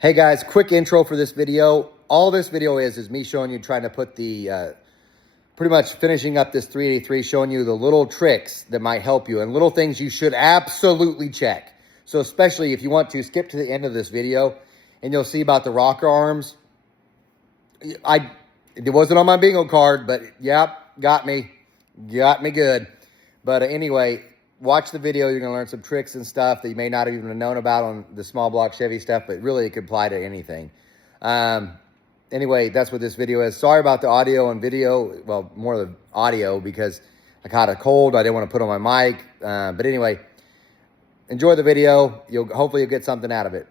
Hey guys, quick intro for this video. All this video is me showing you trying to put the, pretty much finishing up this 383, showing you the little tricks that might help you and little things you should absolutely check. So especially if you want to, skip to the end of this video and you'll see about the rocker arms. It wasn't on my bingo card, but yep, got me good. But anyway, watch the video. You're going to learn some tricks and stuff that you may not have even known about on the small block Chevy stuff, but really it could apply to anything. Anyway, that's what this video is. Sorry about the audio and video. Well, more the audio because I caught a cold. I didn't want to put on my mic. But anyway, enjoy the video. Hopefully you'll get something out of it.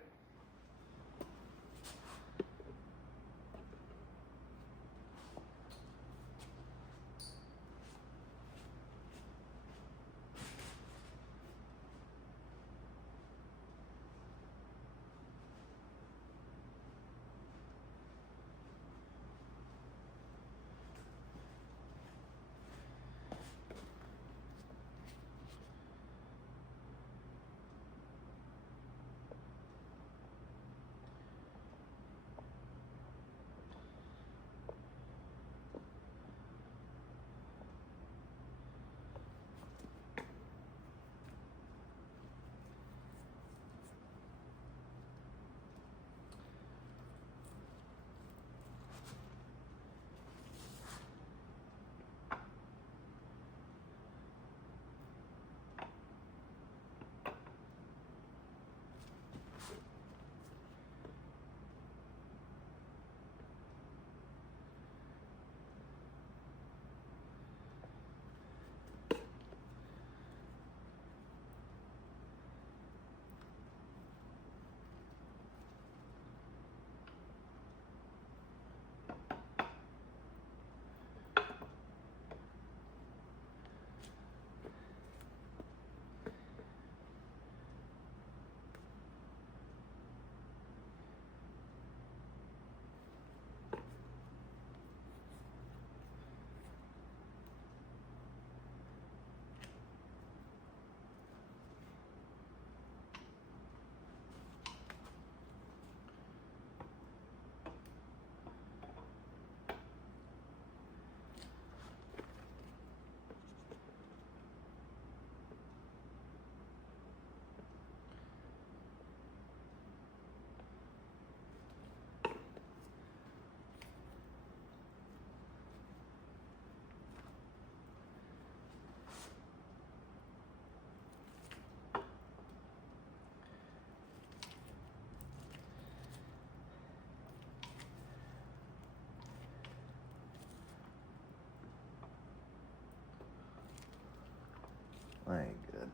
I ain't good.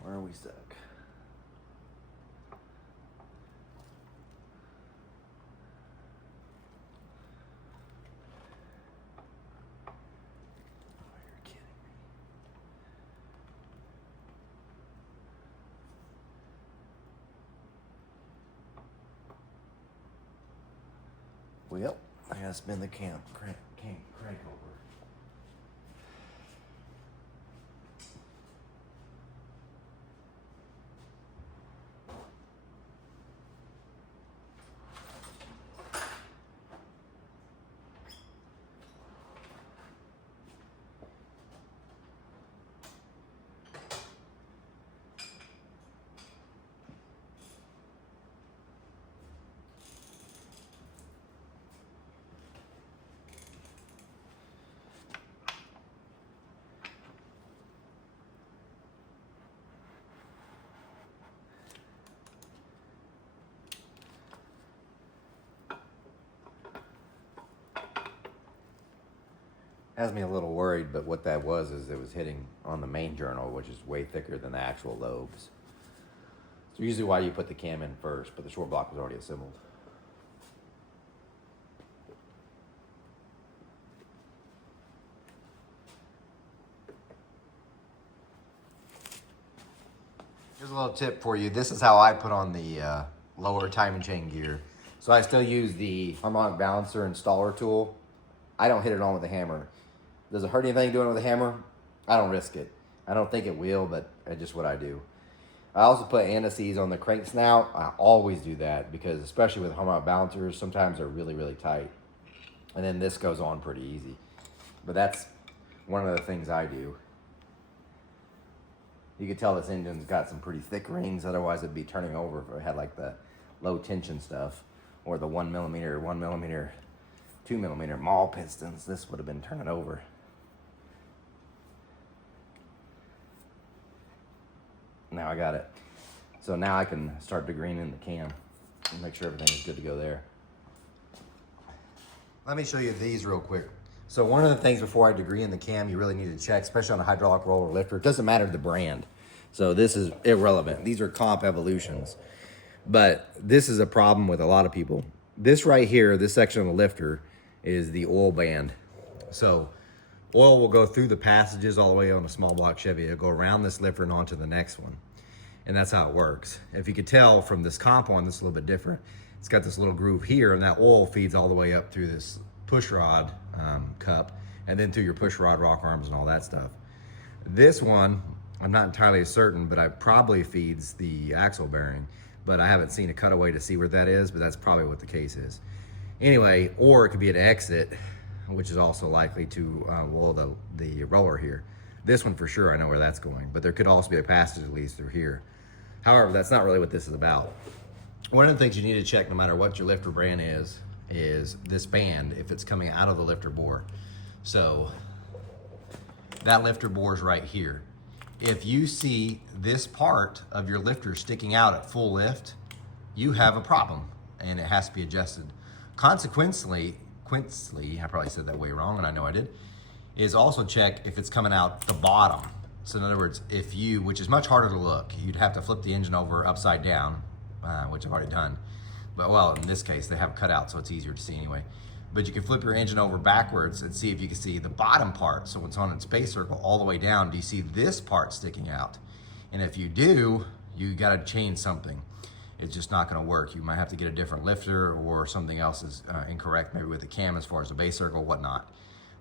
Where are we stuck? Oh, you're kidding me. Well, I gotta spin the crank over. Has me a little worried, but what that was is it was hitting on the main journal, which is way thicker than the actual lobes. So usually why you put the cam in first, but the short block was already assembled. Here's a little tip for you. This is how I put on the lower timing chain gear. So I still use the harmonic balancer installer tool. I don't hit it on with a hammer. Does it hurt anything doing it with a hammer? I don't risk it. I don't think it will, but it's just what I do. I also put anti-seize on the crank snout. I always do that because especially with Harmonic balancers, sometimes they're really, really tight. And then this goes on pretty easy. But that's one of the things I do. You can tell this engine's got some pretty thick rings, otherwise it'd be turning over if it had like the low tension stuff or the 1 millimeter, 1 millimeter, 2 millimeter maul pistons. This would have been turning over. Now I got it. So now I can start degreening the cam and make sure everything is good to go there. Let me show you these real quick. So one of the things before I degree in the cam you really need to check, especially on a hydraulic roller lifter, it doesn't matter the brand. So this is irrelevant. These are Comp Evolutions. But this is a problem with a lot of people. This right here, this section of the lifter is the oil band. So oil will go through the passages all the way on a small block Chevy. It'll go around this lifter and onto the next one. And that's how it works. If you could tell from this Comp one, this is a little bit different. It's got this little groove here, and that oil feeds all the way up through this push rod cup, and then through your push rod rock arms and all that stuff. This one, I'm not entirely certain, but it probably feeds the axle bearing, but I haven't seen a cutaway to see where that is, but that's probably what the case is. Anyway, or it could be an exit, which is also likely to oil the roller here. This one for sure, I know where that's going, but there could also be a passage that leads through here. However, that's not really what this is about. One of the things you need to check no matter what your lifter brand is this band, if it's coming out of the lifter bore. So that lifter bore is right here. If you see this part of your lifter sticking out at full lift, you have a problem and it has to be adjusted. Consequently, I probably said that way wrong and I know I did, is also check if it's coming out the bottom. So in other words, if you, which is much harder to look, you'd have to flip the engine over upside down, which I've already done. But well, in this case, they have cut out, so it's easier to see anyway. But you can flip your engine over backwards and see if you can see the bottom part. So it's on its base circle all the way down. Do you see this part sticking out? And if you do, you gotta change something. It's just not gonna work. You might have to get a different lifter or something else is incorrect, maybe with the cam as far as the base circle, whatnot.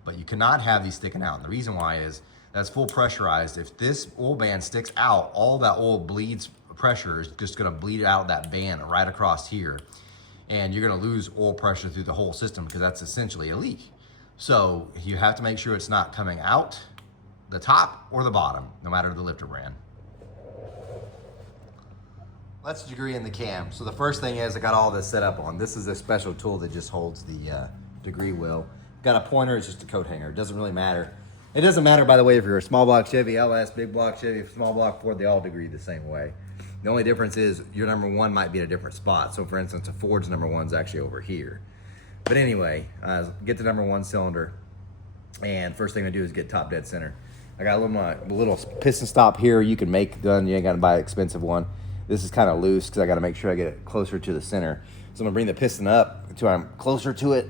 But you cannot have these sticking out. And the reason why is that's full pressurized. If this oil band sticks out, all that oil bleeds pressure is just gonna bleed out that band right across here. And you're gonna lose oil pressure through the whole system because that's essentially a leak. So you have to make sure it's not coming out the top or the bottom, no matter the lifter brand. Let's degree in the cam. So the first thing is I got all this set up on. This is a special tool that just holds the degree wheel. Got a pointer, it's just a coat hanger. It doesn't really matter. It doesn't matter, by the way, if you're a small block Chevy, LS, big block Chevy, small block Ford, they all degree the same way. The only difference is your number one might be at a different spot. So for instance, a Ford's number one's actually over here. But anyway, get the number one cylinder. And first thing I do is get top dead center. I got a little piston stop here. You can make gun, you ain't gotta buy an expensive one. This is kind of loose because I gotta make sure I get it closer to the center. So I'm gonna bring the piston up until I'm closer to it.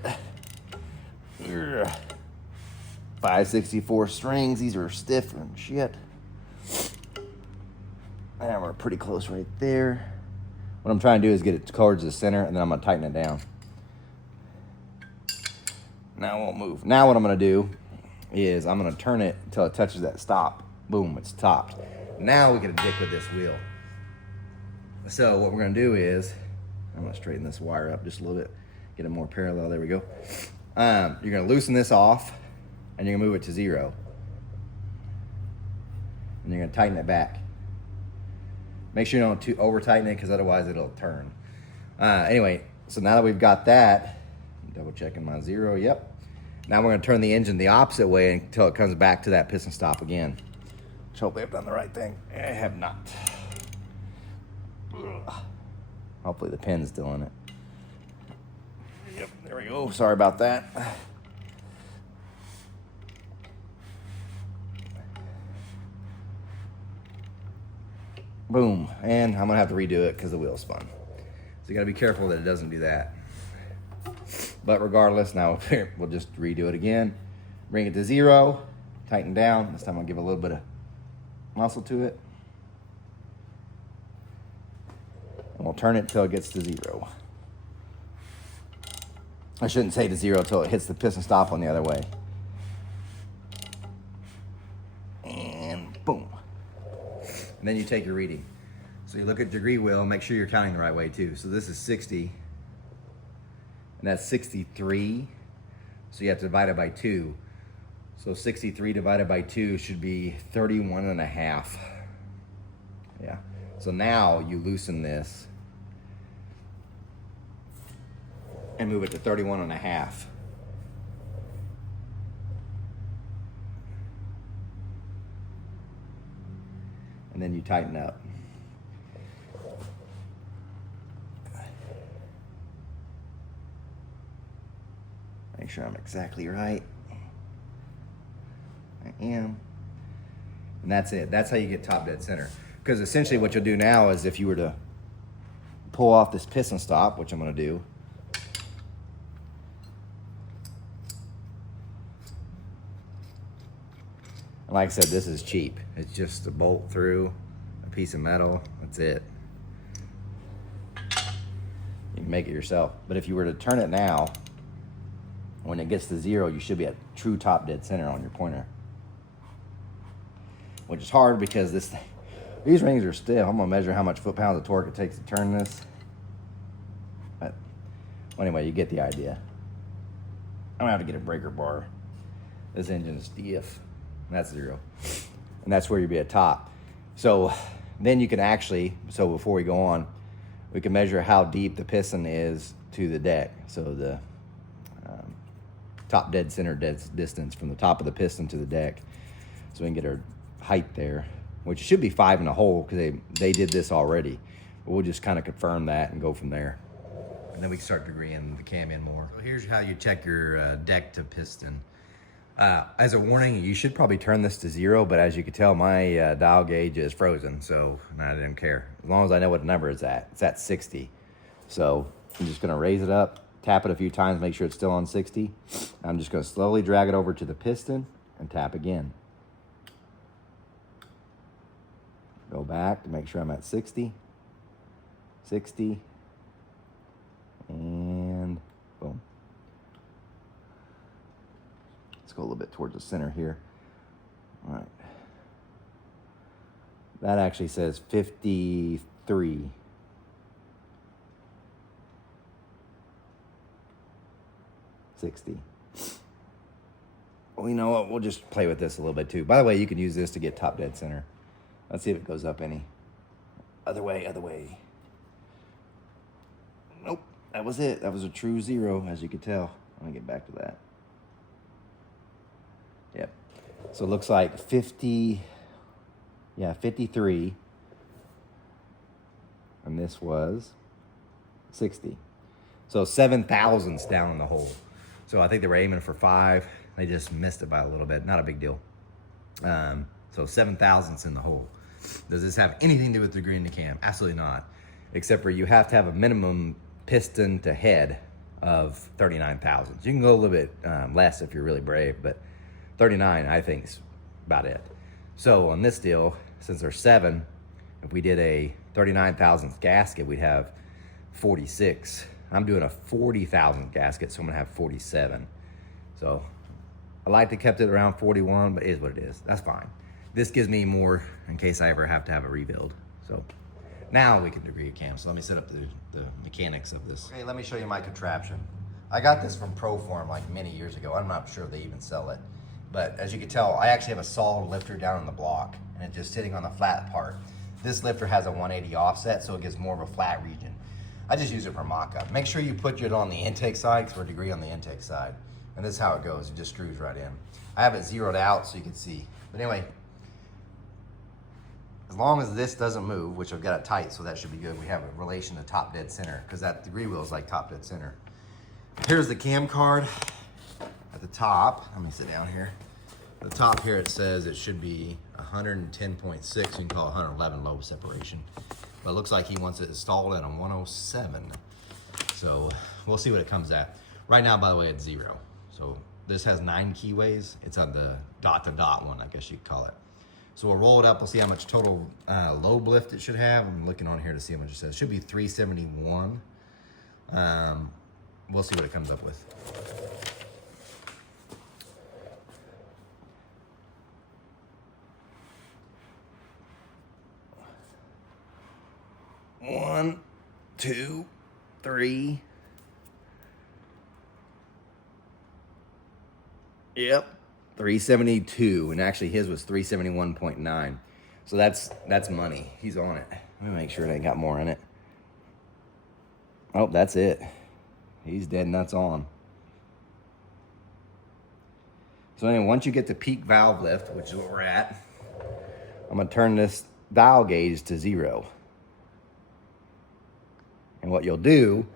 564 strings, these are stiff and shit. And we're pretty close right there. What I'm trying to do is get it towards the center and then I'm gonna tighten it down. Now it won't move. Now what I'm gonna do is I'm gonna turn it until it touches that stop. Boom, it's topped. Now we get a dick with this wheel. So what we're gonna do is, I'm gonna straighten this wire up just a little bit, get it more parallel, there we go. You're gonna loosen this off and you're gonna move it to 0. And you're gonna tighten it back. Make sure you don't over tighten it because otherwise it'll turn. Anyway, so now that we've got that, double checking my 0, yep. Now we're gonna turn the engine the opposite way until it comes back to that piston stop again. Which hopefully I've done the right thing. I have not. Ugh. Hopefully the pin's still in it. Yep, there we go. Sorry about that. Boom, and I'm gonna have to redo it because the wheel spun. So you gotta be careful that it doesn't do that. But regardless, now we'll just redo it again. Bring it to 0, tighten down. This time I'll give a little bit of muscle to it. And we'll turn it till it gets to 0. I shouldn't say to 0 till it hits the piston stop on the other way. And boom. And then you take your reading. So you look at degree wheel, make sure you're counting the right way too. So this is 60, and that's 63. So you have to divide it by 2. So 63 divided by 2 should be 31.5. Yeah. So now you loosen this and move it to 31.5. And then you tighten up. Make sure I'm exactly right. I am. And that's it. That's how you get top dead center. Because essentially what you'll do now is if you were to pull off this piston stop, which I'm going to do. And like I said, this is cheap. It's just a bolt through, a piece of metal. That's it. You can make it yourself. But if you were to turn it now, when it gets to 0, you should be at true top dead center on your pointer. Which is hard because these rings are stiff. I'm gonna measure how much foot-pounds of torque it takes to turn this. But well, anyway, you get the idea. I'm gonna have to get a breaker bar. This engine is stiff. And that's 0. And that's where you'd be at top. So then you can actually, so before we go on, we can measure how deep the piston is to the deck. So the top dead center distance from the top of the piston to the deck. So we can get our height there, which should be 5 in a hole because they did this already. But we'll just kind of confirm that and go from there. And then we can start degreeing the cam in more. So here's how you check your deck to piston. As a warning, you should probably turn this to 0, but as you can tell, my dial gauge is frozen, so I didn't care. As long as I know what number it's at 60. So I'm just gonna raise it up, tap it a few times, make sure it's still on 60. I'm just gonna slowly drag it over to the piston and tap again. Go back to make sure I'm at 60, 60, and boom. Let's go a little bit towards the center here. All right. That actually says 53. Well, you know what? We'll just play with this a little bit too. By the way, you can use this to get top dead center. Let's see if it goes up any. Other way, other way. Nope, that was it. That was a true 0, as you could tell. Let me get back to that. Yep. So it looks like 50, yeah, 53. And this was 60. So 7 thousandths down in the hole. So I think they were aiming for 5. They just missed it by a little bit. Not a big deal. So 7 thousandths in the hole. Does this have anything to do with degreeing the cam? Absolutely not. Except for you have to have a minimum piston to head of 39 thousandths. You can go a little bit less if you're really brave, but 39 I think is about it. So on this deal, since there's 7, if we did a 39 thousandths gasket, we'd have 46. I'm doing a 40 thousandth gasket, so I'm gonna have 47. So I like to kept it around 41, but it is what it is. That's fine. This gives me more in case I ever have to have it rebuild. So now we can degree a cam. So let me set up the mechanics of this. Okay, let me show you my contraption. I got this from Proform like many years ago. I'm not sure if they even sell it. But as you can tell, I actually have a solid lifter down in the block and it's just sitting on the flat part. This lifter has a 180 offset, so it gives more of a flat region. I just use it for mock-up. Make sure you put it on the intake side because we're degree on the intake side. And this is how it goes. It just screws right in. I have it zeroed out so you can see. But anyway, as long as this doesn't move, which I've got it tight, so that should be good. We have a relation to top dead center because that degree wheel is like top dead center. Here's the cam card at the top. Let me sit down here. At the top here, it says it should be 110.6. You can call it 111 lobe separation. But it looks like he wants it installed at a 107. So we'll see what it comes at. Right now, by the way, it's 0. So this has 9 keyways. It's on the dot to dot one, I guess you could call it. So we'll roll it up. We'll see how much total lobe lift it should have. I'm looking on here to see how much it says. It should be 371. We'll see what it comes up with. 2, 3. Yep, 372, and actually his was 371.9. So that's money. He's on it. Let me make sure it ain't got more in it. Oh, that's it. He's dead nuts on. So anyway, once you get to peak valve lift, which is what we're at, I'm gonna turn this dial gauge to 0. And what you'll do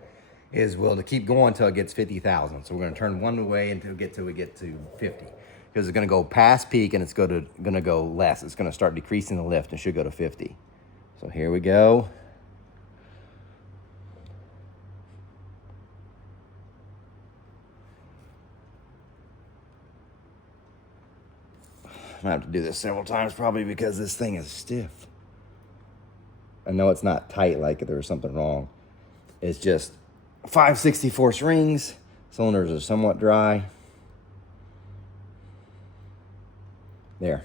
is we'll keep going until it gets 50,000. So we're gonna turn one way until we get to 50. Because it's gonna go past peak and it's gonna go less. It's gonna start decreasing the lift and should go to 50. So here we go. I'm gonna have to do this several times probably because this thing is stiff. I know it's not tight like there was something wrong. It's just 5/64 rings. Cylinders are somewhat dry. There.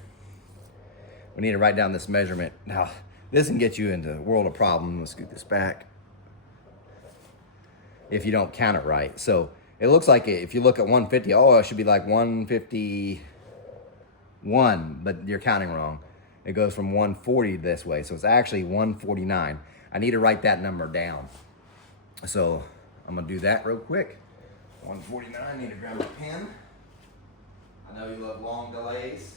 We need to write down this measurement. Now, this can get you into a world of problems. Let's scoot this back. If you don't count it right. So it looks like if you look at 150, oh, it should be like 151, but you're counting wrong. It goes from 140 this way, so it's actually 149. I need to write that number down. So I'm gonna do that real quick. 149, I need to grab my pen. I know you love long delays.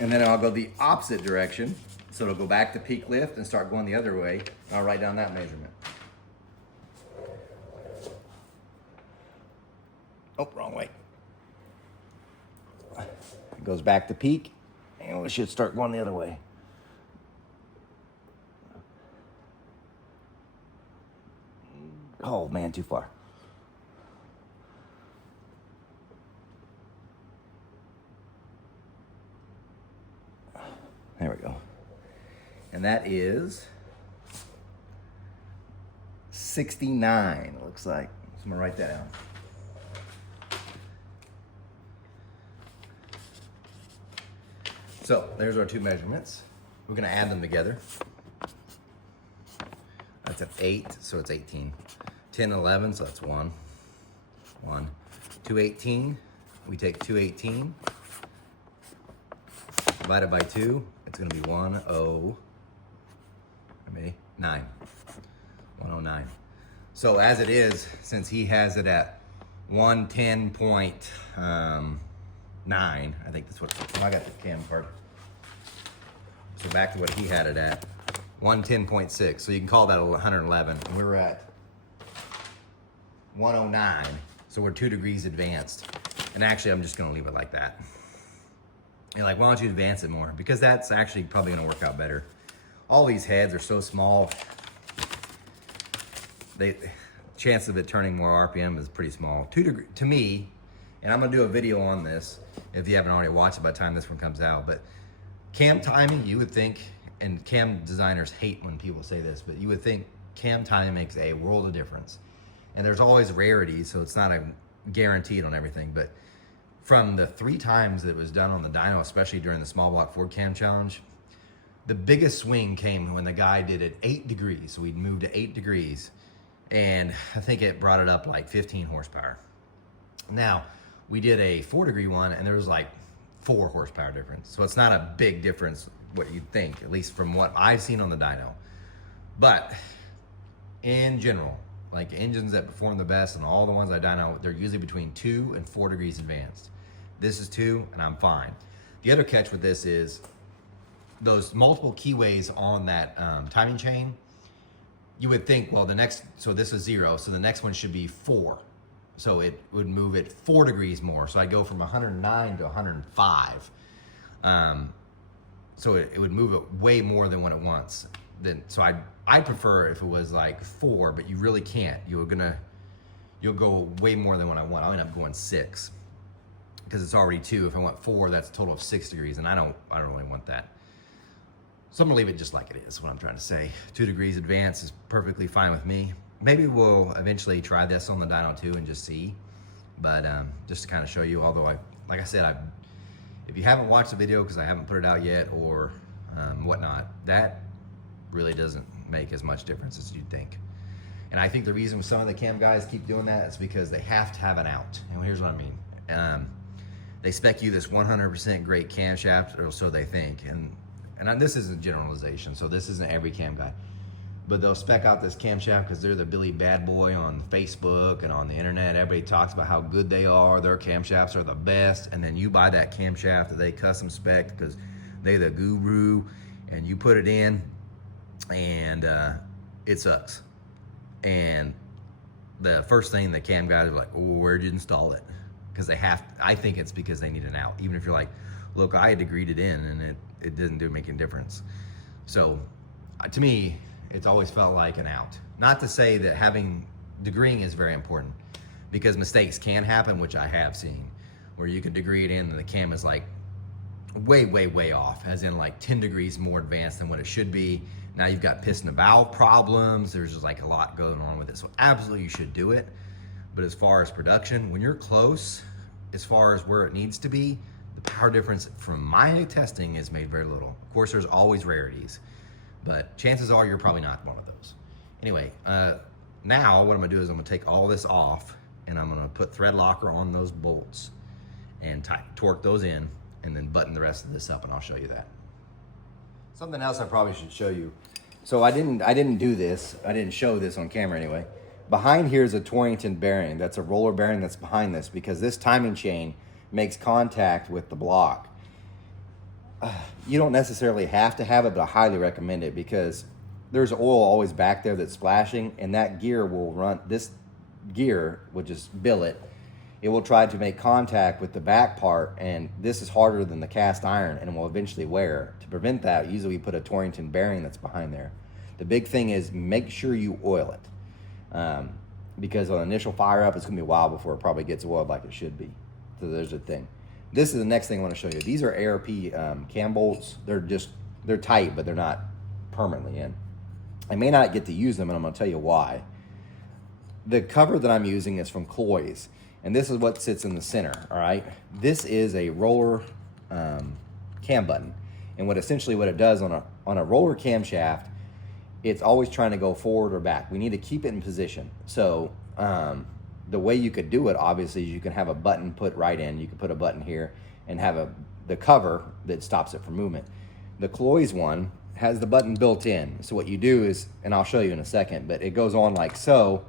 And then I'll go the opposite direction. So it'll go back to peak lift and start going the other way. And I'll write down that measurement. Oh, wrong way. It goes back to peak, and we should start going the other way. Oh man, too far. There we go. And that is 69, it looks like. So I'm gonna write that down. So there's our two measurements. We're gonna add them together. That's an 8, so it's 18. 10, 11, so that's 1. 1. 218, we take 218. Divided by 2, it's gonna be 109. 109. So as it is, since he has it at 110.9, I think that's what, I got the cam card. So back to what he had it at, 110.6. So you can call that 111. And we're at 109. So we're 2 degrees advanced. And actually, I'm just gonna leave it like that. You're like, why don't you advance it more? Because that's actually probably gonna work out better. All these heads are so small. Chance of it turning more RPM is pretty small. 2 degrees, to me, and I'm gonna do a video on this if you haven't already watched it by the time this one comes out, but cam timing, you would think, and cam designers hate when people say this, but you would think cam timing makes a world of difference. And there's always rarities, so it's not a guaranteed on everything, but from the 3 times that it was done on the dyno, especially during the small block Ford Cam Challenge, the biggest swing came when the guy did it 8 degrees. So we'd moved to 8 degrees, and I think it brought it up like 15 horsepower. Now, we did a 4 degree one, and there was like 4 horsepower difference. So it's not a big difference, what you'd think, at least from what I've seen on the dyno. But in general, like engines that perform the best and all the ones I dyno, they're usually between 2 and 4 degrees advanced. This is 2, and I'm fine. The other catch with this is those multiple keyways on that timing chain. You would think, well, so this is 0, so the next one should be 4. So it would move it 4 degrees more. So I go from 109 to 105. So it would move it way more than what it wants. So I'd prefer if it was like 4, but you really can't. You'll go way more than what I want. I'll end up going 6 because it's already 2. If I want 4, that's a total of 6 degrees, and I don't really want that. So I'm gonna leave it just like it is, what I'm trying to say. 2 degrees advance is perfectly fine with me. Maybe we'll eventually try this on the dyno too and just see. But just to kind of show you, although like I said, If you haven't watched the video because I haven't put it out yet or whatnot, that really doesn't make as much difference as you'd think. And I think the reason some of the cam guys keep doing that is because they have to have an out. And here's what I mean. They spec you this 100% great camshaft, or so they think. And this isn't generalization, so this isn't every cam guy. But they'll spec out this camshaft because they're the Billy Bad Boy on Facebook and on the internet. Everybody talks about how good they are. Their camshafts are the best. And then you buy that camshaft that they custom spec because they the guru, and you put it in, and it sucks. And the first thing the cam guys are like, oh, where'd you install it? Because they have, I think it's because they need an out. Even if you're like, look, I had degreed it in and it didn't make any difference. So to me, it's always felt like an out. Not to say that having degreeing is very important, because mistakes can happen, which I have seen, where you can degree it in and the cam is like way, way, way off, as in like 10 degrees more advanced than what it should be. Now you've got piston and valve problems. There's just like a lot going on with it. So absolutely you should do it. But as far as production, when you're close, as far as where it needs to be, the power difference from my testing is made very little. Of course, there's always rarities, but chances are you're probably not one of those. Anyway, now what I'm gonna do is I'm gonna take all this off and I'm gonna put thread locker on those bolts and torque those in, and then button the rest of this up, and I'll show you that. Something else I probably should show you. So I didn't do this. I didn't show this on camera anyway. Behind here is a Torrington bearing. That's a roller bearing that's behind this, because this timing chain makes contact with the block. You don't necessarily have to have it, but I highly recommend it, because there's oil always back there that's splashing, and that gear will run, this gear, which is billet, it will try to make contact with the back part, and this is harder than the cast iron and will eventually wear. To prevent that, usually we put a Torrington bearing that's behind there. The big thing is make sure you oil it, because on initial fire up, it's gonna be a while before it probably gets oiled like it should be. So there's a thing. This is the next thing I want to show you. These are ARP cam bolts. They're tight, but they're not permanently in. I may not get to use them, and I'm gonna tell you why. The cover that I'm using is from Cloy's, and this is what sits in the center, all right? This is a roller cam button, and what it does on a roller camshaft, it's always trying to go forward or back. We need to keep it in position. So the way you could do it, obviously, is you can have a button put right in. You can put a button here and have the cover that stops it from movement. The Cloy's one has the button built in. So what you do is, and I'll show you in a second, but it goes on like so,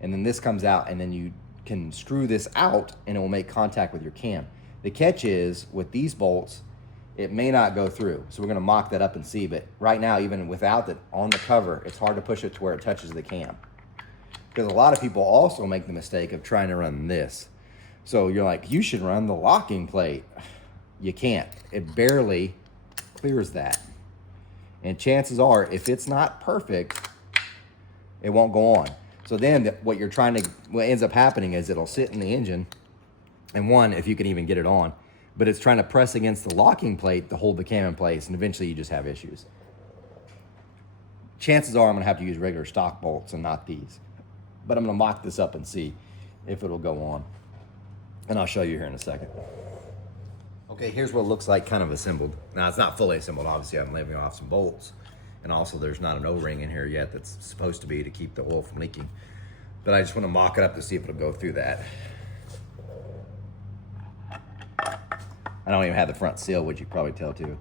and then this comes out, and then you can screw this out and it will make contact with your cam. The catch is, with these bolts, it may not go through. So we're gonna mock that up and see, but right now, even without it on the cover, it's hard to push it to where it touches the cam. Because a lot of people also make the mistake of trying to run this. So you're like, you should run the locking plate. You can't. It barely clears that. And chances are, if it's not perfect, it won't go on. So then what ends up happening is it'll sit in the engine, and one, if you can even get it on, but it's trying to press against the locking plate to hold the cam in place, and eventually you just have issues. Chances are I'm gonna have to use regular stock bolts and not these. But I'm gonna mock this up and see if it'll go on. And I'll show you here in a second. Okay, here's what it looks like kind of assembled. Now it's not fully assembled, obviously I'm leaving off some bolts. And also there's not an O-ring in here yet that's supposed to be to keep the oil from leaking. But I just wanna mock it up to see if it'll go through that. I don't even have the front seal, which you can probably tell too.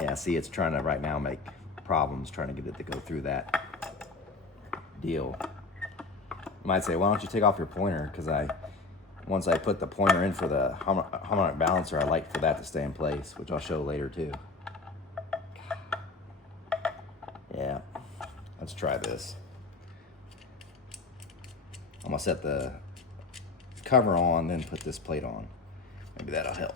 Yeah, see, it's trying to right now make problems trying to get it to go through that deal. You might say, why don't you take off your pointer? Because once I put the pointer in for the harmonic balancer, I like for that to stay in place, which I'll show later too. Yeah, let's try this. I'm gonna set the cover on, then put this plate on. Maybe that'll help.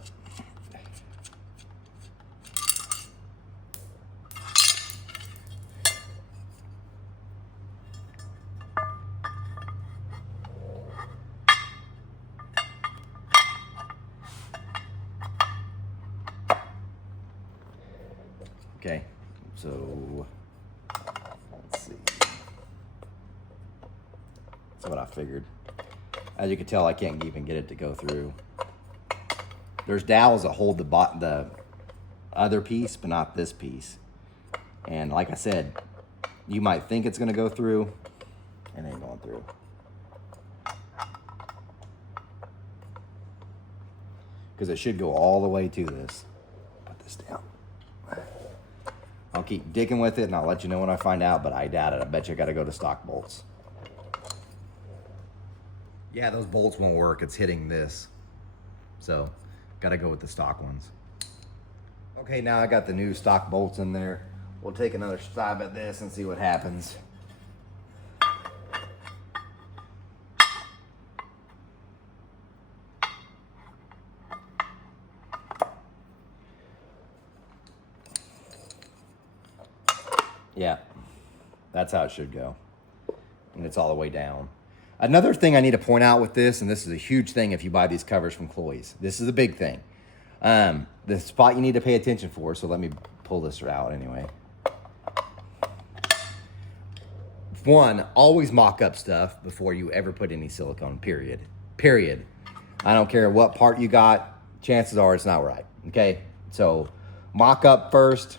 Okay, so let's see. That's what I figured. As you can tell, I can't even get it to go through. There's dowels that hold the other piece, but not this piece. And like I said, you might think it's gonna go through, and it ain't going through. Because it should go all the way to this. Put this down. I'll keep digging with it and I'll let you know when I find out, but I doubt it. I bet you I gotta go to stock bolts. Yeah, those bolts won't work. It's hitting this. So, gotta go with the stock ones. Okay, now I got the new stock bolts in there. We'll take another stab at this and see what happens. Yeah, that's how it should go. And it's all the way down. Another thing I need to point out with this, and this is a huge thing if you buy these covers from Cloy's. This is a big thing. The spot you need to pay attention for, so let me pull this out anyway. One, always mock up stuff before you ever put any silicone, period. Period. I don't care what part you got, chances are it's not right, okay? So mock up first,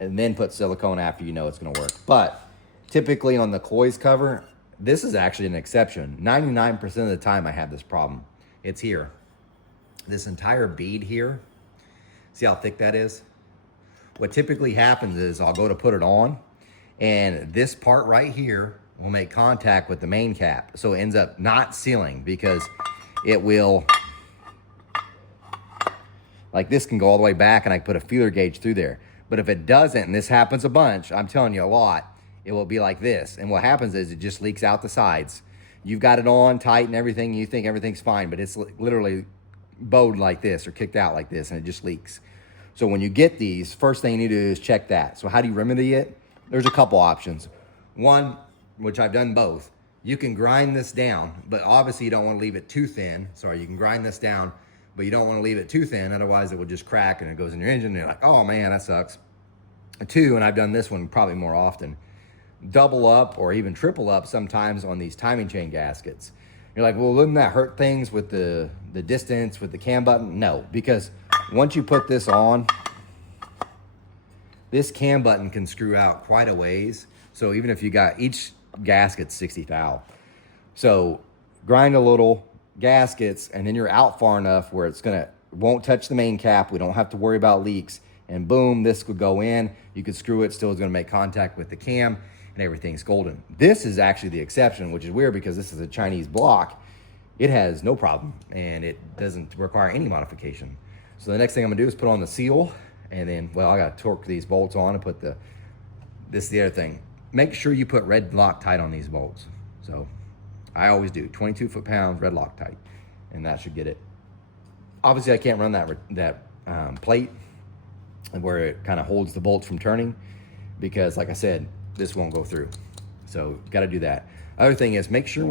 and then put silicone after you know it's gonna work. But typically on the Cloy's cover, this is actually an exception. 99% of the time I have this problem. It's here. This entire bead here, see how thick that is? What typically happens is I'll go to put it on, and this part right here will make contact with the main cap. So it ends up not sealing because it will, like this can go all the way back and I can put a feeler gauge through there. But if it doesn't, and this happens a bunch, I'm telling you a lot, it will be like this. And what happens is it just leaks out the sides. You've got it on tight and everything, you think everything's fine, but it's literally bowed like this or kicked out like this, and it just leaks. So when you get these, first thing you need to do is check that. So how do you remedy it? There's a couple options. One, which I've done both, you can grind this down, but obviously you don't want to leave it too thin. Sorry, you can grind this down, but you don't want to leave it too thin, otherwise it will just crack and it goes in your engine and you're like, oh man, that sucks. Two, and I've done this one probably more often, double up or even triple up sometimes on these timing chain gaskets. You're like, well, wouldn't that hurt things with the distance with the cam button? No, because once you put this on, this cam button can screw out quite a ways. So even if you got each gasket's 60 thou. So grind a little gaskets and then you're out far enough where won't touch the main cap. We don't have to worry about leaks. And boom, this could go in. You could screw it, still is gonna make contact with the cam and everything's golden. This is actually the exception, which is weird because this is a Chinese block. It has no problem and it doesn't require any modification. So the next thing I'm gonna do is put on the seal, and then, well, I gotta torque these bolts on and put this is the other thing. Make sure you put red Loctite on these bolts. So I always do, 22 foot-pounds red Loctite, and that should get it. Obviously I can't run that plate where it kind of holds the bolts from turning because like I said, this won't go through. So gotta do that. Other thing is make sure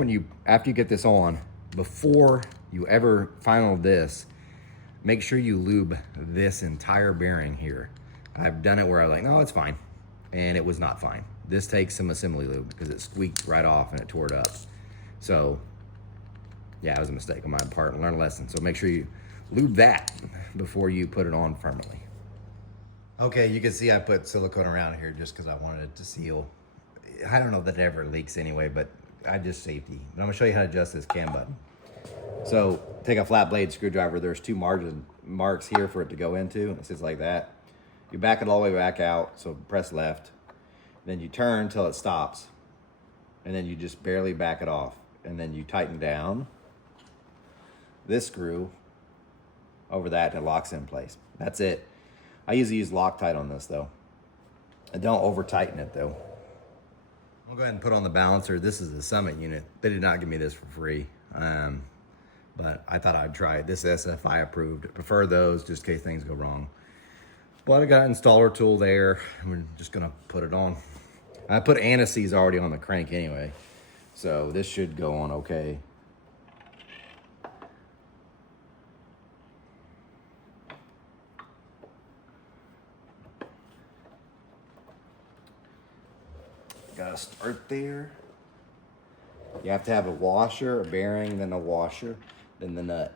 after you get this on, before you ever final this, make sure you lube this entire bearing here. I've done it where I was like, no, it's fine. And it was not fine. This takes some assembly lube because it squeaked right off and it tore it up. So yeah, it was a mistake on my part and learn a lesson. So make sure you lube that before you put it on permanently. Okay, you can see I put silicone around here just because I wanted it to seal. I don't know that it ever leaks anyway, but I just safety. But I'm gonna show you how to adjust this cam button. So take a flat blade screwdriver. There's two marks here for it to go into. It sits like that. You back it all the way back out. So press left. Then you turn till it stops. And then you just barely back it off. And then you tighten down this screw over that and it locks in place. That's it. I usually use Loctite on this though. And don't over tighten it though. I'll go ahead and put on the balancer. This is the Summit unit. They did not give me this for free. But I thought I'd try it. This SFI approved. I prefer those just in case things go wrong. But I got an installer tool there. I'm just gonna put it on. I put anti-seize already on the crank anyway. So this should go on okay. Gotta start there. You have to have a washer, a bearing, then a washer, then the nut.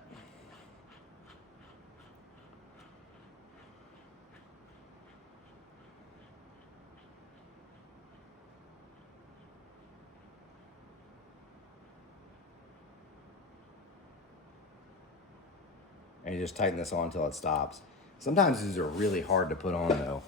And you just tighten this on until it stops. Sometimes these are really hard to put on though.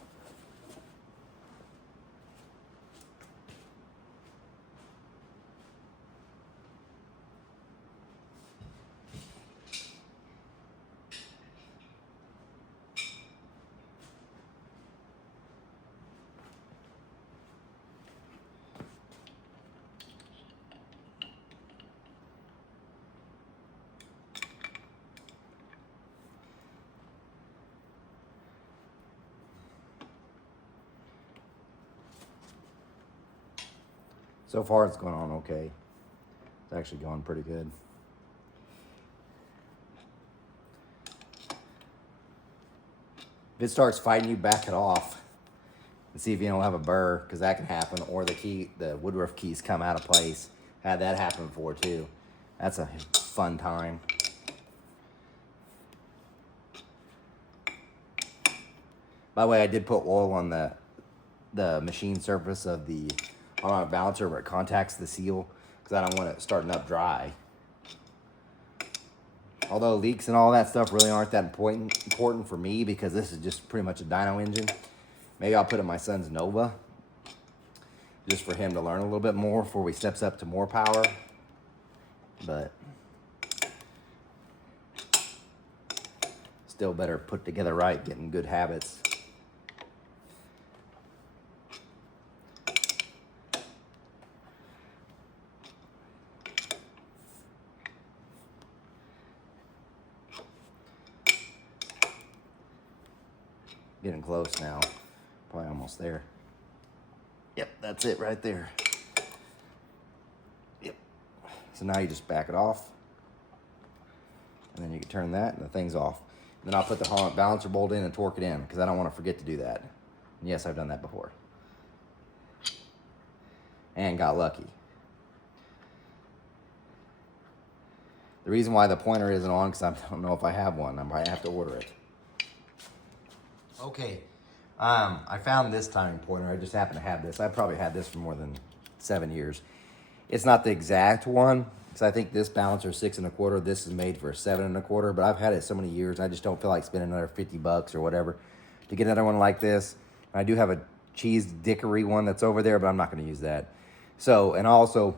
So far it's going on okay. It's actually going pretty good. If it starts fighting you, back it off and see if you don't have a burr, because that can happen, or the woodruff keys come out of place. Had that happen before too. That's a fun time. By the way, I did put oil on the machine surface of the automatic balancer where it contacts the seal, because I don't want it starting up dry. Although leaks and all that stuff really aren't that important for me, because this is just pretty much a dyno engine. Maybe I'll put in my son's Nova, just for him to learn a little bit more before he steps up to more power. But still better put together right, getting good habits. Getting close now. Probably almost there. Yep, that's it right there. Yep. So now you just back it off. And then you can turn that and the thing's off. And then I'll put the harness balancer bolt in and torque it in, because I don't want to forget to do that. And yes, I've done that before. And got lucky. The reason why the pointer isn't on, because I don't know if I have one. I might have to order it. Okay, I found this timing pointer. I just happen to have this. I've probably had this for more than 7 years. It's not the exact one, because I think this balancer is 6 1/4. This is made for 7 1/4, but I've had it so many years, I just don't feel like spending another $50 or whatever to get another one like this. I do have a cheese dickery one that's over there, but I'm not going to use that. So, and also,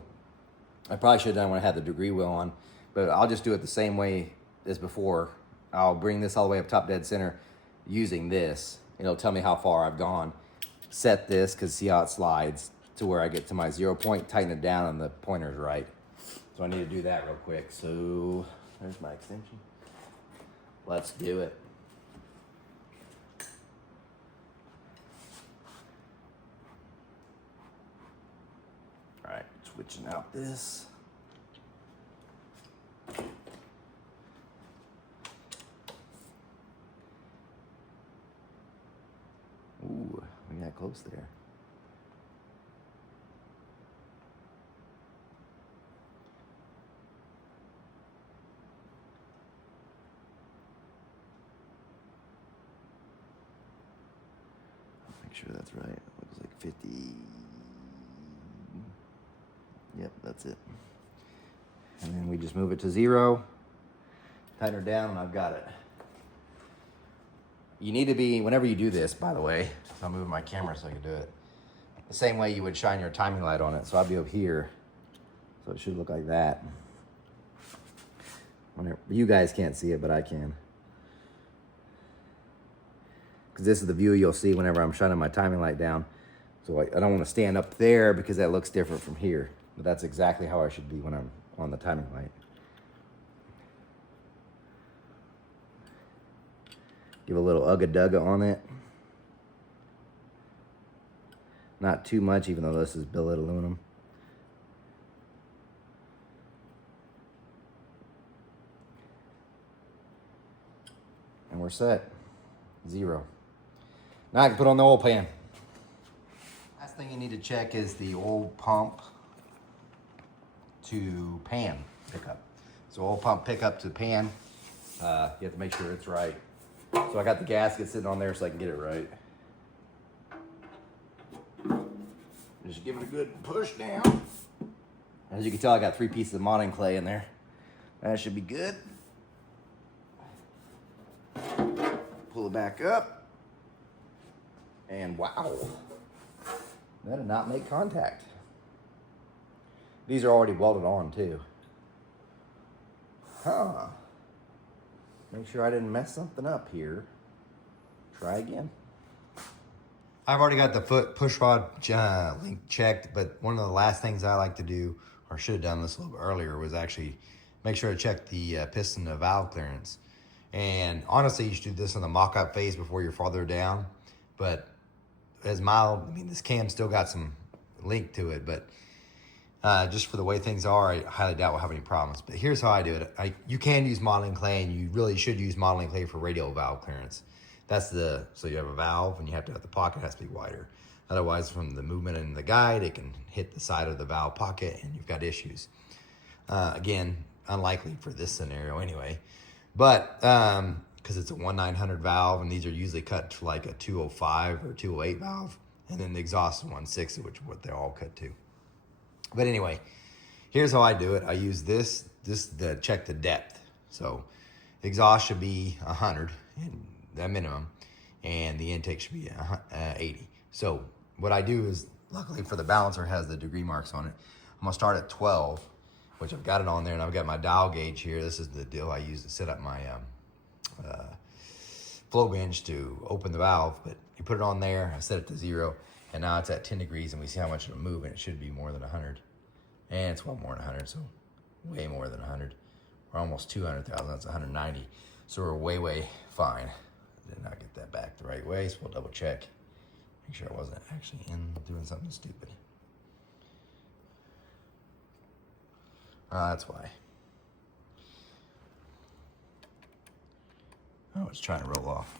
I probably should have done when I had the degree wheel on, but I'll just do it the same way as before. I'll bring this all the way up top dead center using this. It'll tell me how far I've gone. Set this, because see how it slides to where I get to my 0 point, tighten it down, and the pointer's right. So I need to do that real quick. So there's my extension. Let's do it. All right, switching out this. Ooh, we got close there. Make sure that's right. It looks like 50. Yep, that's it. And then we just move it to 0. Tighten her down, and I've got it. You need to be, whenever you do this, by the way, I'll move my camera so I can do it, the same way you would shine your timing light on it. So I'll be up here. So it should look like that. You guys can't see it, but I can. Because this is the view you'll see whenever I'm shining my timing light down. So I don't want to stand up there, because that looks different from here. But that's exactly how I should be when I'm on the timing light. Give a little ugga-dugga on it. Not too much, even though this is billet aluminum. And we're set. 0. Now I can put on the oil pan. Last thing you need to check is the oil pump to pan pickup. So oil pump pickup to pan. You have to make sure it's right. So I got the gasket sitting on there so I can get it right. Just give it a good push down. As you can tell, I got 3 pieces of modeling clay in there. That should be good. Pull it back up. And wow, that did not make contact. These are already welded on too. Huh. Make sure I didn't mess something up here. Try again. I've already got the foot push rod link checked, but one of the last things I like to do, or should have done this a little bit earlier, was actually make sure to check the piston to valve clearance. And honestly, you should do this in the mock-up phase before you're farther down. But as mild, I mean, this cam's still got some link to it, but just for the way things are, I highly doubt we'll have any problems. But here's how I do it. You can use modeling clay, and you really should use modeling clay for radial valve clearance. So you have a valve, and you have to have the pocket has to be wider. Otherwise, from the movement in the guide, it can hit the side of the valve pocket, and you've got issues. Again, unlikely for this scenario anyway. But because it's a 1/900 valve, and these are usually cut to like a 205 or 208 valve, and then the exhaust is 160, which is what they're all cut to. But anyway, here's how I do it. I use this to check the depth. So the exhaust should be 100, that minimum, and the intake should be 80. So what I do is, luckily for the balancer, it has the degree marks on it. I'm gonna start at 12, which I've got it on there, and I've got my dial gauge here. This is the deal I use to set up my flow bench to open the valve. But you put it on there, I set it to 0, and now it's at 10 degrees, and we see how much it'll move, and it should be more than 100. And it's well more than 100, so way more than 100. We're almost 200,000, that's 190. So we're way fine. Did not get that back the right way, so we'll double check. Make sure I wasn't actually doing something stupid. That's why. Oh, it's trying to roll off.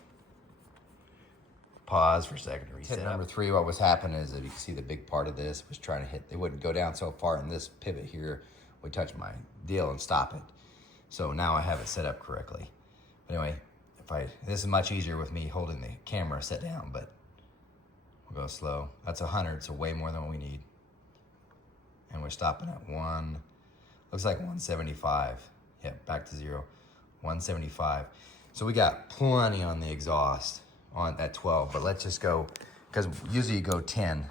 Pause for a second to reset. Tip number 3, what was happening is that you can see the big part of this was trying to hit, it wouldn't go down so far, and this pivot here would touch my deal and stop it. So now I have it set up correctly. Anyway, this is much easier with me holding the camera set down, but we'll go slow. That's 100, so way more than what we need. And we're stopping at looks like 175. Yep, back to 0, 175. So we got plenty on the exhaust on that 12, but let's just go, because usually you go 10.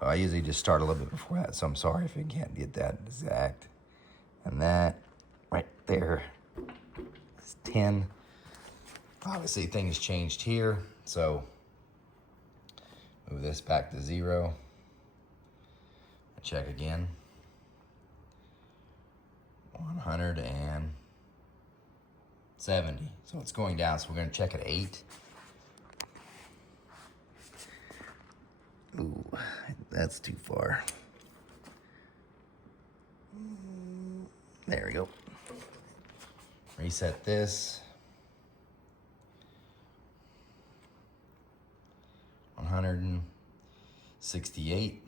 I usually just start a little bit before that, so I'm sorry if you can't get that exact. And that right there is 10. Obviously things changed here, so move this back to 0. Check again. 170. So it's going down, so we're going to check at 8. Ooh, that's too far. There we go. Reset this. 168.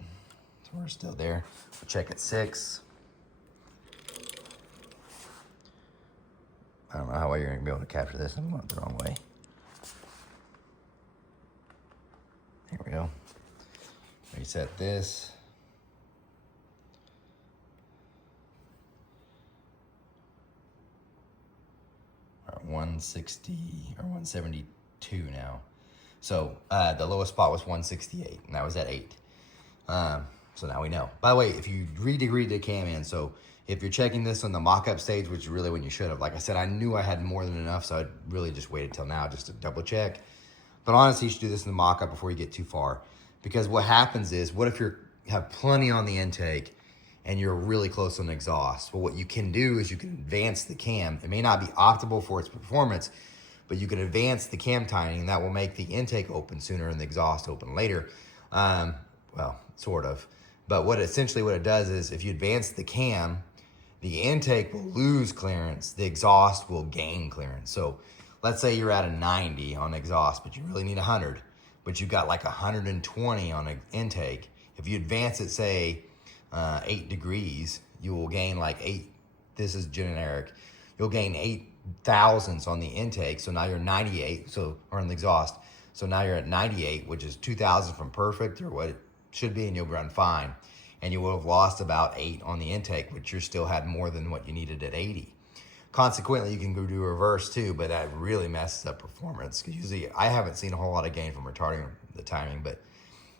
So we're still there. We'll check at 6. I don't know how you're gonna be able to capture this. I'm going the wrong way. Here we go. Reset this. We're at 160 or 172 now. So the lowest spot was 168, and that was at 8. So now we know. By the way, if you re-degreed the cam in, so if you're checking this on the mock-up stage, which is really when you should have, like I said, I knew I had more than enough, so I really just waited till now just to double check. But honestly, you should do this in the mock-up before you get too far. Because what happens is, what if you have plenty on the intake and you're really close on the exhaust? Well, what you can do is you can advance the cam. It may not be optimal for its performance, but you can advance the cam timing, and that will make the intake open sooner and the exhaust open later. Well, sort of. But what it does is, if you advance the cam, the intake will lose clearance, the exhaust will gain clearance. So let's say you're at a 90 on exhaust, but you really need 100, but you've got like 120 on an intake. If you advance it, say 8 degrees, you will gain like 8, this is generic, you'll gain 8 thousandths on the intake. So now you're 98, so, or on the exhaust. So now you're at 98, which is 2,000 from perfect or what it should be, and you'll run fine. And you will have lost about 8 on the intake, which you still had more than what you needed at 80. Consequently, you can go do reverse too, but that really messes up performance. Because usually I haven't seen a whole lot of gain from retarding the timing, but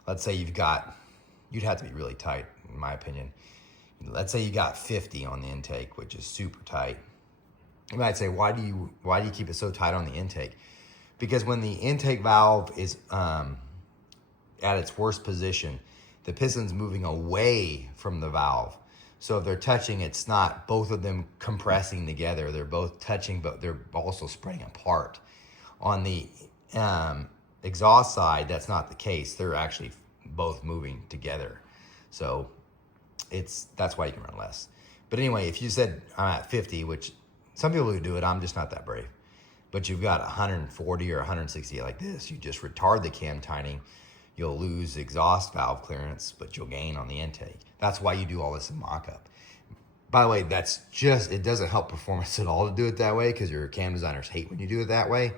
let's say you'd have to be really tight, in my opinion. Let's say you got 50 on the intake, which is super tight. You might say, why do you keep it so tight on the intake? Because when the intake valve is at its worst position, the piston's moving away from the valve. So if they're touching, it's not both of them compressing together. They're both touching, but they're also spreading apart. On the exhaust side, that's not the case. They're actually both moving together. So that's why you can run less. But anyway, if you said I'm at 50, which some people who do it, I'm just not that brave. But you've got 140 or 160 like this, you just retard the cam tightening. You'll lose exhaust valve clearance, but you'll gain on the intake. That's why you do all this in mock-up. By the way, it doesn't help performance at all to do it that way because your cam designers hate when you do it that way.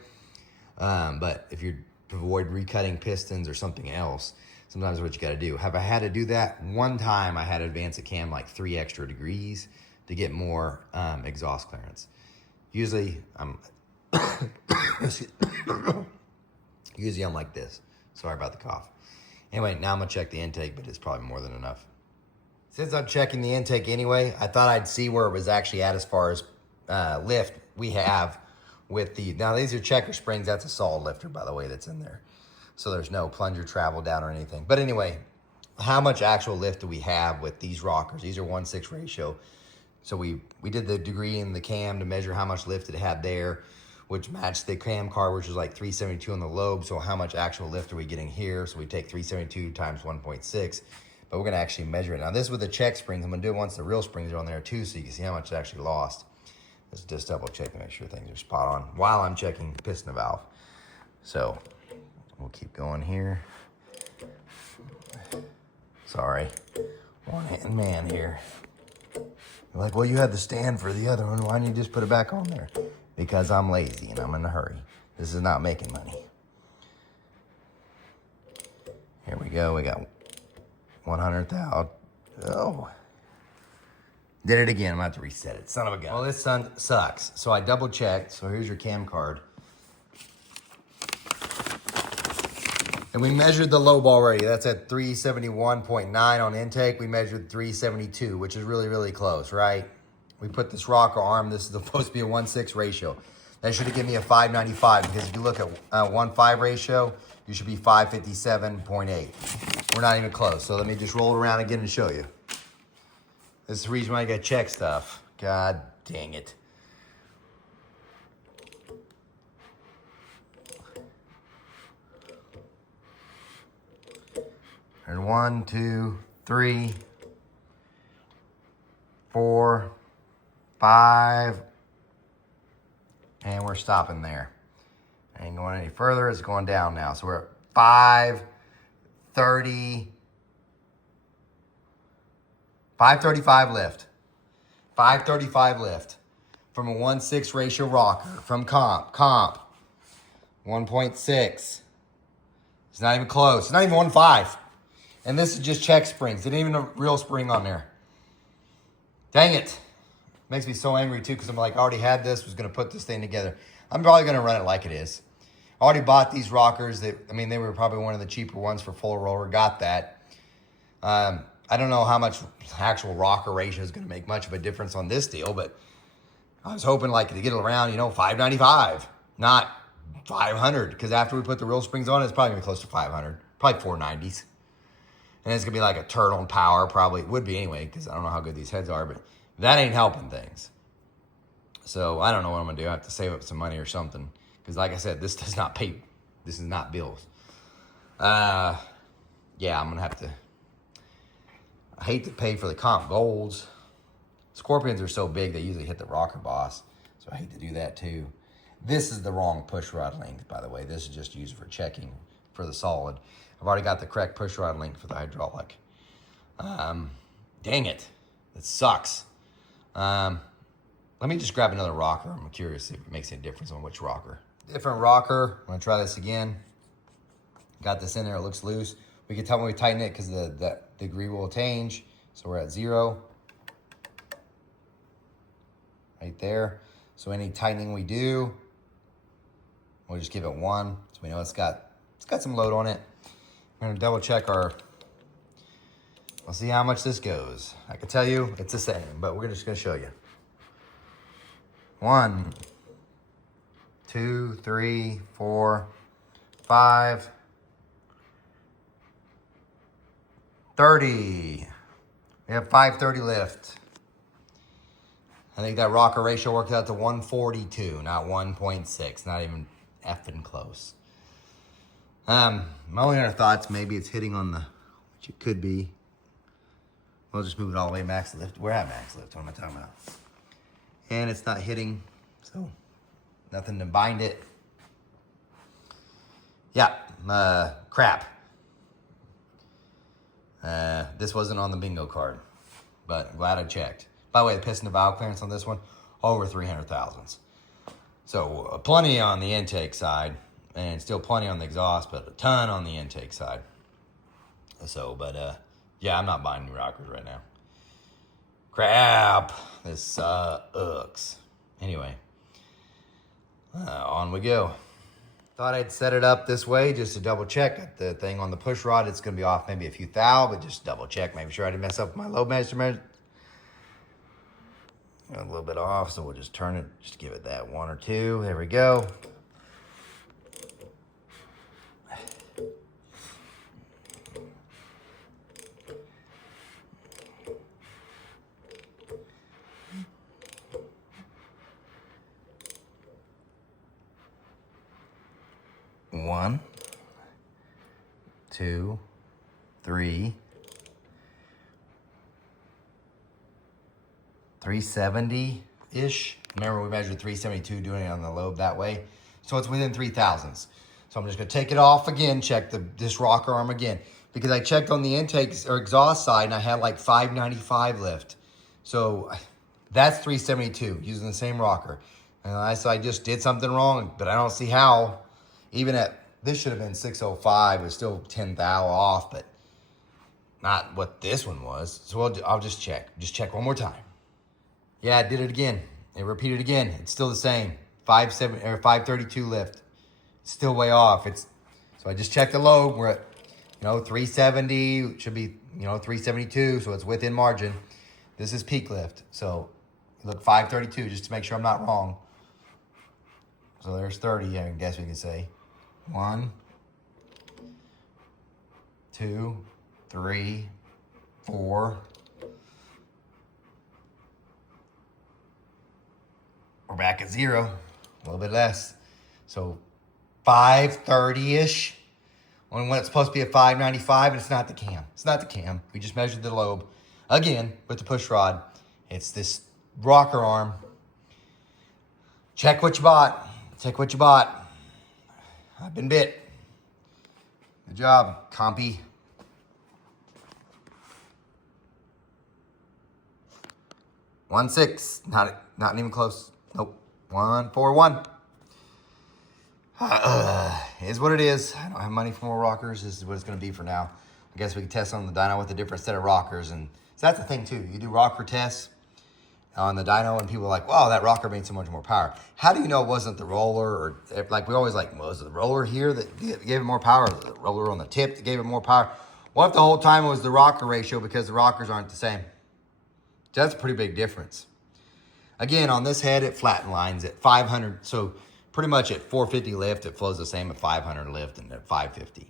But if you avoid recutting pistons or something else, sometimes what you got to do. Have I had to do that? One time I had to advance a cam like 3 extra degrees to get more exhaust clearance. Usually I'm like this. Sorry about the cough. Anyway, now I'm gonna check the intake, but it's probably more than enough. Since I'm checking the intake anyway, I thought I'd see where it was actually at as far as lift we have with now these are checker springs. That's a solid lifter, by the way, that's in there. So there's no plunger travel down or anything. But anyway, how much actual lift do we have with these rockers? These are 1/6 ratio. So we did the degree in the cam to measure how much lift it had there, which matched the cam car, which was like 372 on the lobe. So how much actual lift are we getting here? So we take 372 times 1.6, but we're gonna actually measure it. Now this with the check springs, I'm gonna do it once the real springs are on there too, so you can see how much it actually lost. Let's just double check to make sure things are spot on while I'm checking the piston valve. So we'll keep going here. Sorry, one-hand man here. You're like, well, you had the stand for the other one. Why didn't you just put it back on there? Because I'm lazy and I'm in a hurry. This is not making money. Here we go. We got 100,000. Oh. Did it again. I'm going to have to reset it. Son of a gun. Well, this sucks. So I double checked. So here's your cam card. And we measured the lobe already. That's at 371.9 on intake. We measured 372, which is really, really close, right? We put this rocker arm. This is supposed to be a 1/6 ratio. That should have given me a 595 because if you look at 1/5 ratio, you should be 557.8. We're not even close. So let me just roll it around again and show you. This is the reason why I got check stuff. God dang it. And 1, 2, 3, 4, 5, and we're stopping there. Ain't going any further. It's going down now. So we're at 530, 535 lift. 535 lift from a 1/6 ratio rocker from comp 1.6. It's not even close. It's not even 1.5. And this is just check springs. Didn't even a real spring on there. Dang it. Makes me so angry too because I'm like, I already had this, was going to put this thing together. I'm probably going to run it like it is. I already bought these rockers. They were probably one of the cheaper ones for full roller. Got that. I don't know how much actual rocker ratio is going to make much of a difference on this deal, but I was hoping like to get it around, 595, not 500. Because after we put the real springs on, it's probably going to be close to 500, probably 490s. And it's going to be like a turtle in power, probably. It would be anyway, because I don't know how good these heads are, but that ain't helping things. So I don't know what I'm going to do. I have to save up some money or something. Because like I said, this does not pay. This is not bills. Yeah, I'm going to have to. I hate to pay for the comp golds. Scorpions are so big, they usually hit the rocker boss. So I hate to do that too. This is the wrong push rod length, by the way. This is just used for checking for the solid. I've already got the correct push rod length for the hydraulic. Dang it. That sucks. Let me just grab another rocker. I'm curious if it makes any difference on which rocker. Different rocker. I'm gonna try this again. Got this in there, it looks loose. We can tell when we tighten it because the degree will change. So we're at 0. Right there. So any tightening we do, we'll just give it 1. So we know it's got some load on it. We're gonna double check we'll see how much this goes. I can tell you it's the same, but we're just gonna show you. 1, 2, 3, 4, 5, 30. We have 530 lift. I think that rocker ratio worked out to 142, not 1.6, not even effing close. My only other thoughts, maybe it's hitting on which it could be. We'll just move it all the way max lift. We're at max lift, what am I talking about? And it's not hitting, so nothing to bind it. Yeah, crap. This wasn't on the bingo card, but I'm glad I checked. By the way, the piston to valve clearance on this one, over 300 thousandths. So plenty on the intake side, and still plenty on the exhaust, but a ton on the intake side. So, but yeah, I'm not buying new rockers right now. Crap, this sucks. Anyway, on we go. Thought I'd set it up this way just to double check. The thing on the push rod, it's gonna be off maybe a few thou, but just double check, make sure I didn't mess up my load measurement. A little bit off, so we'll just turn it, just give it that 1 or 2. There we go. One, 2, 3, 370-ish. Remember, we measured 372 doing it on the lobe that way. So it's within 3 thousandths. So I'm just gonna take it off again, check this rocker arm again. Because I checked on the intake or exhaust side and I had like 595 lift. So that's 372 using the same rocker. And so I just did something wrong, but I don't see how. Even this should have been 605, it's still 10 thou off, but not what this one was. So I'll just check one more time. Yeah, I did it again. It repeated again. It's still the same. 532 lift. It's still way off. So I just checked the load. We're at 370. It should be 372. So it's within margin. This is peak lift. So look, 532 just to make sure I'm not wrong. So there's 30. I guess we can say 1, 2, 3, 4. We're back at 0, a little bit less. So 530-ish when it's supposed to be at 595, and it's not the cam. It's not the cam. We just measured the lobe. Again, with the push rod, it's this rocker arm. Check what you bought. Check what you bought. I've been bit. Good job, compy. One 6, not even close. Nope. 141. Is what it is. I don't have money for more rockers. This is what it's going to be for now. I guess we can test on the dyno with a different set of rockers. And so that's the thing too. You do rocker tests on the dyno and people are like, wow, that rocker made so much more power. How do you know it wasn't the roller? Or like we always like, was it the roller here that gave it more power? Or the roller on the tip that gave it more power? What if the whole time it was the rocker ratio because the rockers aren't the same? That's a pretty big difference. Again, on this head, it flatten lines at 500. So pretty much at 450 lift, it flows the same at 500 lift and at 550.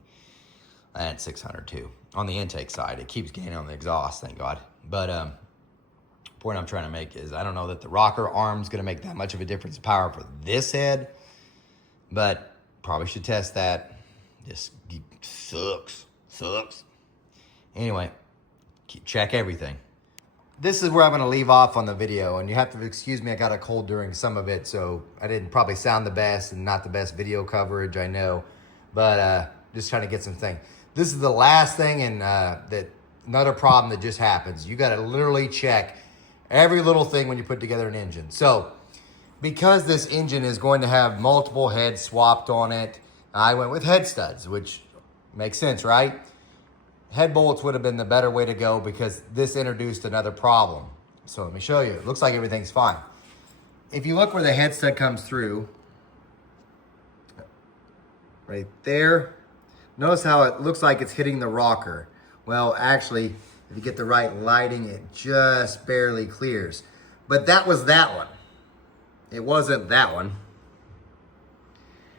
And at 600 too. On the intake side, it keeps gaining on the exhaust, thank God. But point I'm trying to make is I don't know that the rocker arm's gonna make that much of a difference in power for this head, but probably should test that. Just sucks. Anyway, check everything. This is where I'm going to leave off on the video, and you have to excuse me, I got a cold during some of it, so I didn't probably sound the best and not the best video coverage, I know, but just trying to get some things. This is the last thing that another problem that just happens. You got to literally check every little thing when you put together an engine. So because this engine is going to have multiple heads swapped on it, I went with head studs, which makes sense, right? Head bolts would have been the better way to go because this introduced another problem. So let me show you. It looks like everything's fine. If you look where the head stud comes through, right there, notice how it looks like it's hitting the rocker. Well, actually, if you get the right lighting, it just barely clears. But that was that one. It wasn't that one.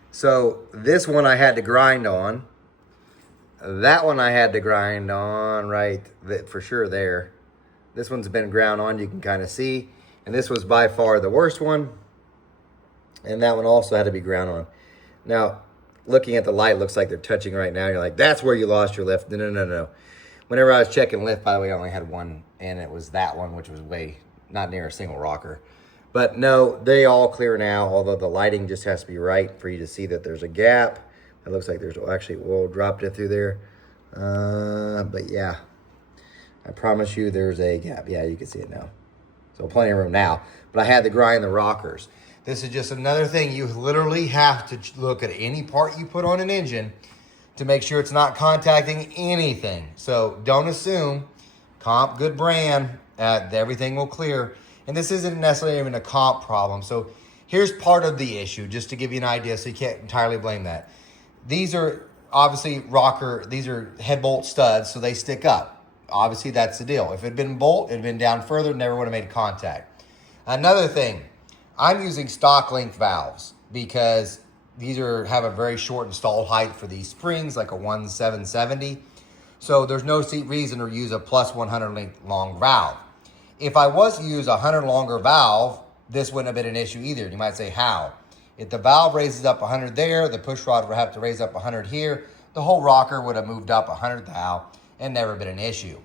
So this one I had to grind on. That one I had to grind on right for sure there. This one's been ground on, you can kind of see. And this was by far the worst one. And that one also had to be ground on. Now, looking at the light, looks like they're touching right now. You're like, that's where you lost your lift. No. Whenever I was checking lift, by the way, I only had one, and it was that one, which was way not near a single rocker. But no, they all clear now, although the lighting just has to be right for you to see that there's a gap. It looks like there's actually oil dropped it through there. But yeah, I promise you there's a gap. Yeah, you can see it now. So plenty of room now. But I had to grind the rockers. This is just another thing. You literally have to look at any part you put on an engine to make sure it's not contacting anything. So don't assume comp, good brand, everything will clear. And this isn't necessarily even a comp problem. So here's part of the issue, just to give you an idea so you can't entirely blame that. These are obviously these are head bolt studs, so they stick up. Obviously, that's the deal. If it had been bolt, it had been down further, never would have made contact. Another thing, I'm using stock length valves because these have a very short installed height for these springs, like a 1770. So there's no reason to use a plus 100 length long valve. If I was to use a 100 longer valve, this wouldn't have been an issue either. You might say, how? If the valve raises up 100 there, the push rod would have to raise up 100 here. The whole rocker would have moved up 100 thou and never been an issue.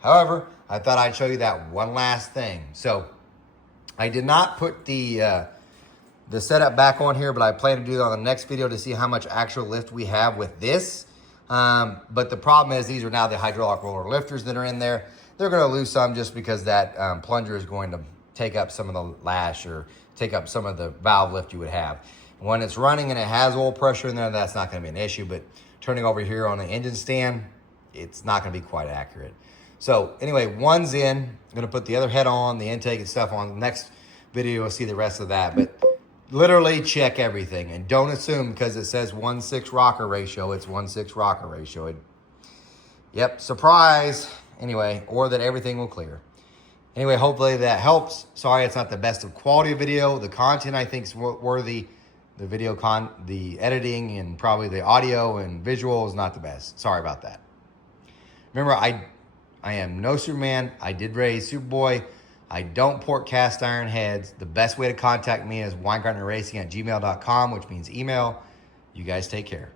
However, I thought I'd show you that one last thing. So I did not put the setup back on here, but I plan to do that on the next video to see how much actual lift we have with this. But the problem is these are now the hydraulic roller lifters that are in there. They're going to lose some just because that plunger is going to take up some of the lash or take up some of the valve lift you would have. When it's running and it has oil pressure in there, that's not going to be an issue. But turning over here on an engine stand, it's not going to be quite accurate. So anyway, one's in. I'm going to put the other head on, the intake and stuff on. The next video, you'll see the rest of that. But literally check everything. And don't assume because it says 1:6 rocker ratio, it's 1:6 rocker ratio. Yep, surprise. Anyway, or that everything will clear. Anyway, hopefully that helps. Sorry, it's not the best of quality video. The content I think is worthy. The editing and probably the audio and visual is not the best. Sorry about that. Remember, I am no Superman. I did raise Superboy. I don't port cast iron heads. The best way to contact me is WeingartnerRacing@gmail.com, which means email. You guys take care.